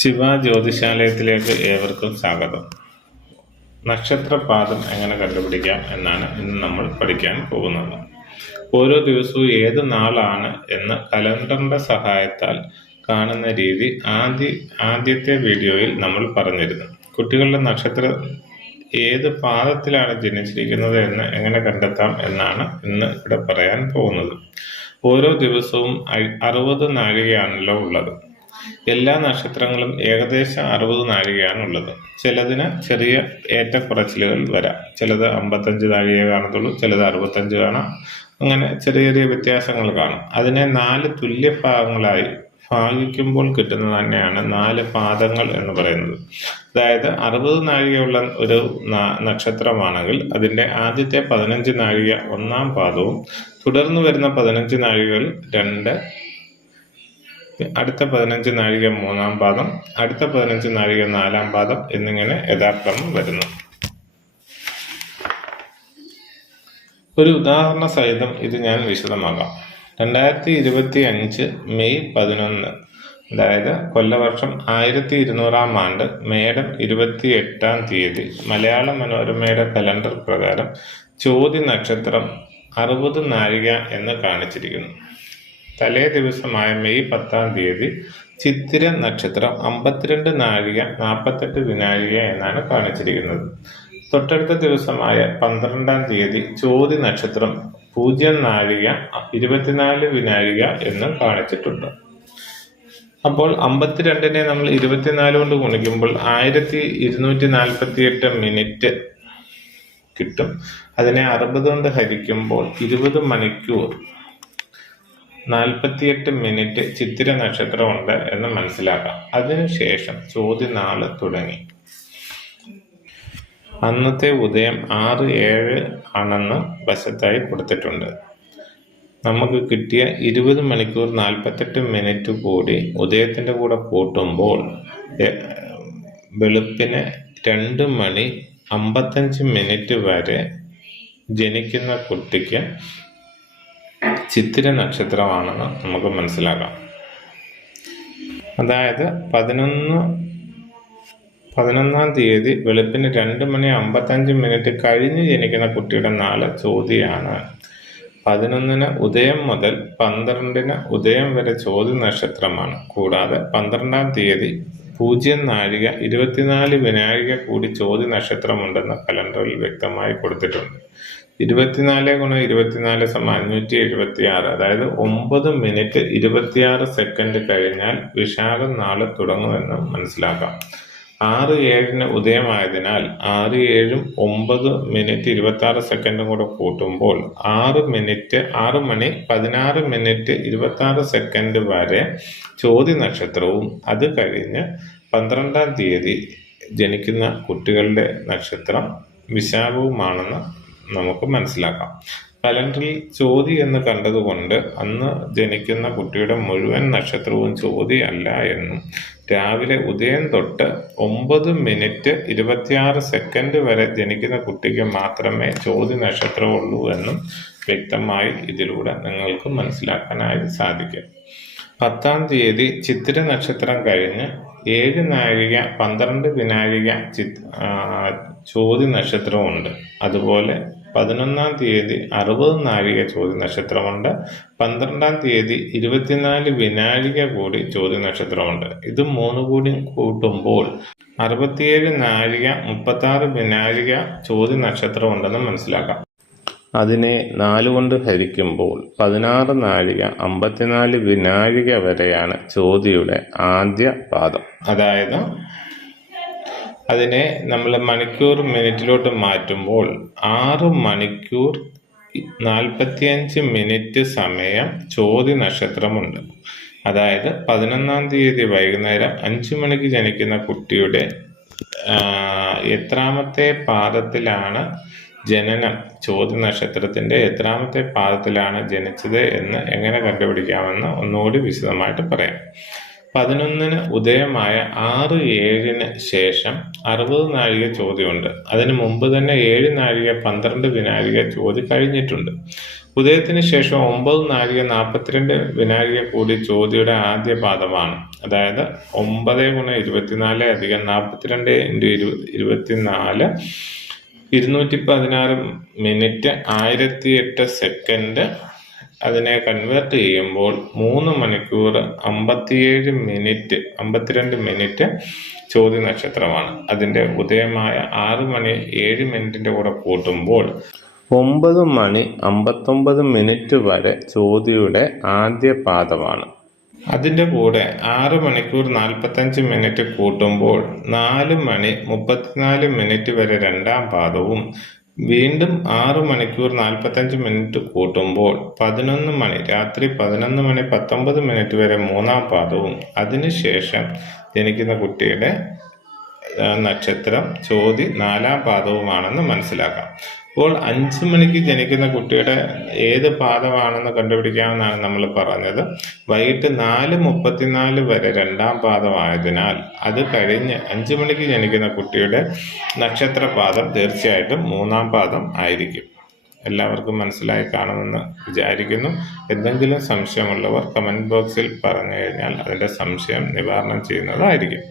ശിവ ജ്യോതിശാലയത്തിലേക്ക് ഏവർക്കും സ്വാഗതം. നക്ഷത്രപാദം എങ്ങനെ കണ്ടുപിടിക്കാം എന്നാണ് ഇന്ന് നമ്മൾ പഠിക്കാൻ പോകുന്നത്. ഓരോ ദിവസവും ഏത് നാളാണ് എന്ന് കലണ്ടറിൻ്റെ സഹായത്താൽ കാണുന്ന രീതി ആദ്യത്തെ വീഡിയോയിൽ നമ്മൾ പറഞ്ഞിരുന്നു. കുട്ടികളുടെ നക്ഷത്രം ഏത് പാദത്തിലാണ് ജനിച്ചിരിക്കുന്നത് എന്ന് എങ്ങനെ കണ്ടെത്താം എന്നാണ് ഇന്ന് ഇവിടെ പറയാൻ പോകുന്നത്. ഓരോ ദിവസവും 60 നാഴികയാണല്ലോ ഉള്ളത്. എല്ലാ നക്ഷത്രങ്ങളും ഏകദേശം 60 നാഴികയാണുള്ളത്. ചിലതിന് ചെറിയ ഏറ്റക്കുറച്ചിലുകൾ വരാം. ചിലത് 55 നാഴിക കാണത്തുള്ളൂ, ചിലത് 65 കാണാം. അങ്ങനെ ചെറിയ ചെറിയ വ്യത്യാസങ്ങൾ കാണും. അതിനെ 4 തുല്യ ഭാഗങ്ങളായി ഭാഗിക്കുമ്പോൾ കിട്ടുന്നത് തന്നെയാണ് 4 പാദങ്ങൾ എന്ന് പറയുന്നത്. അതായത് 60 നാഴികയുള്ള ഒരു നക്ഷത്രമാണെങ്കിൽ അതിൻ്റെ ആദ്യത്തെ 15 നാഴിക 1-ാം പാദവും തുടർന്ന് വരുന്ന 15 നാഴികകൾ 2, അടുത്ത 15 നാഴിക 3-ാം പാദം, അടുത്ത 15 നാഴിക 4-ാം പാദം എന്നിങ്ങനെ യഥാക്രമം വരുന്നു. ഒരു ഉദാഹരണ സഹിതം ഇത് ഞാൻ വിശദമാക്കാം. 2025 മെയ് 11, അതായത് കൊല്ലവർഷം 1200-ാം ആണ്ട് മേടം 28-ാം തീയതി മലയാള മനോരമയുടെ കലണ്ടർ പ്രകാരം ചോതി നക്ഷത്രം 60 നാഴിക എന്ന് കാണിച്ചിരിക്കുന്നു. തലേ ദിവസമായ മെയ് 10-ാം തീയതി ചിത്തിര നക്ഷത്രം 52 നാഴിക 48 വിനാഴിക എന്നാണ് കാണിച്ചിരിക്കുന്നത്. തൊട്ടടുത്ത ദിവസമായ 12-ാം തീയതി ചോതി നക്ഷത്രം 0 നാഴിക 24 വിനാഴിക എന്ന് കാണിച്ചിട്ടുണ്ട്. അപ്പോൾ 52-നെ നമ്മൾ 24 കൊണ്ട് ഗുണിക്കുമ്പോൾ 1248 മിനിറ്റ് കിട്ടും. അതിനെ 60 കൊണ്ട് ഹരിക്കുമ്പോൾ 20 മണിക്കൂർ 48 മിനിറ്റ് ചിത്തിര നക്ഷത്രമുണ്ട് എന്ന് മനസ്സിലാക്കാം. അതിനുശേഷം ചോതി നാള് തുടങ്ങി. അന്നത്തെ ഉദയം 6-7 ആണെന്ന് വശത്തായി കൊടുത്തിട്ടുണ്ട്. നമുക്ക് കിട്ടിയ 20 മണിക്കൂർ 48 മിനിറ്റ് കൂടി ഉദയത്തിൻ്റെ കൂടെ കൂട്ടുമ്പോൾ വെളുപ്പിന് 2 മണി 55 മിനിറ്റ് വരെ ജനിക്കുന്ന കുട്ടിക്ക് ചിത്തിര നക്ഷത്രമാണെന്ന് നമുക്ക് മനസ്സിലാക്കാം. അതായത് 11-ാം തീയതി വെളുപ്പിന് 2 മണി 55 മിനിറ്റ് കഴിഞ്ഞ് ജനിക്കുന്ന കുട്ടിയുടെ നാള് ചോതിയാണ്. 11-ന് ഉദയം മുതൽ 12-ന് ഉദയം വരെ ചോതി നക്ഷത്രമാണ്. കൂടാതെ 12-ാം തീയതി 0 നാഴിക 24 വിനാഴിക കൂടി ചോതി നക്ഷത്രമുണ്ടെന്ന് കലണ്ടറിൽ വ്യക്തമായി കൊടുത്തിട്ടുണ്ട്. 24 × 24 = 576. അതായത് 9 മിനിറ്റ് 26 സെക്കൻഡ് കഴിഞ്ഞാൽ വിശാഖം നാള് തുടങ്ങുമെന്ന് മനസ്സിലാക്കാം. 6-7-ന് ഉദയമായതിനാൽ 6-7 9 മിനിറ്റ് 26 സെക്കൻഡും കൂടെ കൂട്ടുമ്പോൾ 6 മണി 16 മിനിറ്റ് 26 സെക്കൻഡ് വരെ ചോതി നക്ഷത്രവും അത് കഴിഞ്ഞ് 12-ാം തീയതി ജനിക്കുന്ന കുട്ടികളുടെ നക്ഷത്രം വിശാഖവുമാണെന്ന് നമുക്ക് മനസ്സിലാക്കാം. കലണ്ടറിൽ ചോതി എന്ന് കണ്ടതുകൊണ്ട് അന്ന് ജനിക്കുന്ന കുട്ടിയുടെ മുഴുവൻ നക്ഷത്രവും ചോതി അല്ല എന്നും രാവിലെ ഉദയം തൊട്ട് 9 മിനിറ്റ് 26 സെക്കൻഡ് വരെ ജനിക്കുന്ന കുട്ടിക്ക് മാത്രമേ ചോതി നക്ഷത്രമുള്ളൂ എന്നും വ്യക്തമായി ഇതിലൂടെ നിങ്ങൾക്ക് മനസ്സിലാക്കാനായി സാധിക്കും. 10-ാം തീയതി ചിത്തിര നക്ഷത്രം കഴിഞ്ഞ് 7 നാഴിക 12 വിനാഴിക ചോതി നക്ഷത്രമുണ്ട്. അതുപോലെ 11-ാം തീയതി 60 നാഴിക ചോതി നക്ഷത്രമുണ്ട്. 12-ാം തീയതി 24 വിനാഴിക കൂടി ചോതി നക്ഷത്രമുണ്ട്. ഇത് 3 കൂടി കൂട്ടുമ്പോൾ 67 നാഴിക 36 വിനാഴിക ചോതി നക്ഷത്രമുണ്ടെന്ന് മനസ്സിലാക്കാം. അതിനെ 4 കൊണ്ട് ഹരിക്കുമ്പോൾ 16 നാഴിക 54 വിനാഴിക വരെയാണ് ചോതിയുടെ ആദ്യ പാദം. അതായത് അതിനെ നമ്മൾ മണിക്കൂർ മിനിറ്റിലോട്ട് മാറ്റുമ്പോൾ 6 മണിക്കൂർ 45 മിനിറ്റ് സമയം ചോതി നക്ഷത്രമുണ്ട്. അതായത് 11-ാം തീയതി വൈകുന്നേരം 5 മണിക്ക് ജനിക്കുന്ന കുട്ടിയുടെ എത്രാമത്തെ പാദത്തിലാണ് ജനനം, ചോതി നക്ഷത്രത്തിൻ്റെ എത്രാമത്തെ പാദത്തിലാണ് ജനിച്ചത് എന്ന് എങ്ങനെ കണ്ടുപിടിക്കാമെന്ന് ഒന്നുകൂടി വിശദമായിട്ട് പറയാം. 11-ന് ഉദയമായ 6:07 ശേഷം 60 നാഴിക ചോദ്യമുണ്ട്. അതിനു മുമ്പ് തന്നെ 7 നാഴിക 12 വിനാഴിക ചോദ്യം കഴിഞ്ഞിട്ടുണ്ട്. ഉദയത്തിന് ശേഷം 9 നാഴിക 42 വിനാഴിക കൂടി ചോദ്യയുടെ ആദ്യ പാദമാണ്. അതായത് 9 × 24 + 42 × 24 216 മിനിറ്റ് 1008 സെക്കൻഡ്. അതിനെ കൺവേർട്ട് ചെയ്യുമ്പോൾ 3 മണിക്കൂർ 52 മിനിറ്റ് ചോദ്യ നക്ഷത്രമാണ്. അതിൻ്റെ ഉദയമായ 6 മണി 7 മിനിറ്റിൻ്റെ കൂടെ കൂട്ടുമ്പോൾ 9 മണി 59 മിനിറ്റ് വരെ ചോദ്യയുടെ ആദ്യ പാദമാണ്. അതിൻ്റെ കൂടെ 6 മണിക്കൂർ 45 മിനിറ്റ് കൂട്ടുമ്പോൾ 4 മണി 34 മിനിറ്റ് വരെ രണ്ടാം പാദവും വീണ്ടും 6 മണിക്കൂർ 45 മിനിറ്റ് കൂട്ടുമ്പോൾ 11 മണി രാത്രി 11 മണി 19 മിനിറ്റ് വരെ മൂന്നാം പാദവും അതിനുശേഷം ജനിക്കുന്ന കുട്ടിയുടെ നക്ഷത്രം ചോതി 4-ാം പാദവുമാണെന്ന് മനസ്സിലാക്കാം. അപ്പോൾ 5 മണിക്ക് ജനിക്കുന്ന കുട്ടിയുടെ ഏത് പാദമാണെന്ന് കണ്ടുപിടിക്കാമെന്നാണ് നമ്മൾ പറഞ്ഞത്. വൈകിട്ട് 4:34 വരെ രണ്ടാം പാദമായതിനാൽ അത് കഴിഞ്ഞ് 5 മണിക്ക് ജനിക്കുന്ന കുട്ടിയുടെ നക്ഷത്രപാദം തീർച്ചയായിട്ടും 3-ാം പാദം ആയിരിക്കും. എല്ലാവർക്കും മനസ്സിലായി കാണുമെന്ന് വിചാരിക്കുന്നു. എന്തെങ്കിലും സംശയമുള്ളവർ കമൻറ്റ് ബോക്സിൽ പറഞ്ഞു കഴിഞ്ഞാൽ അതിൻ്റെ സംശയം നിവാരണം ചെയ്യുന്നതായിരിക്കും.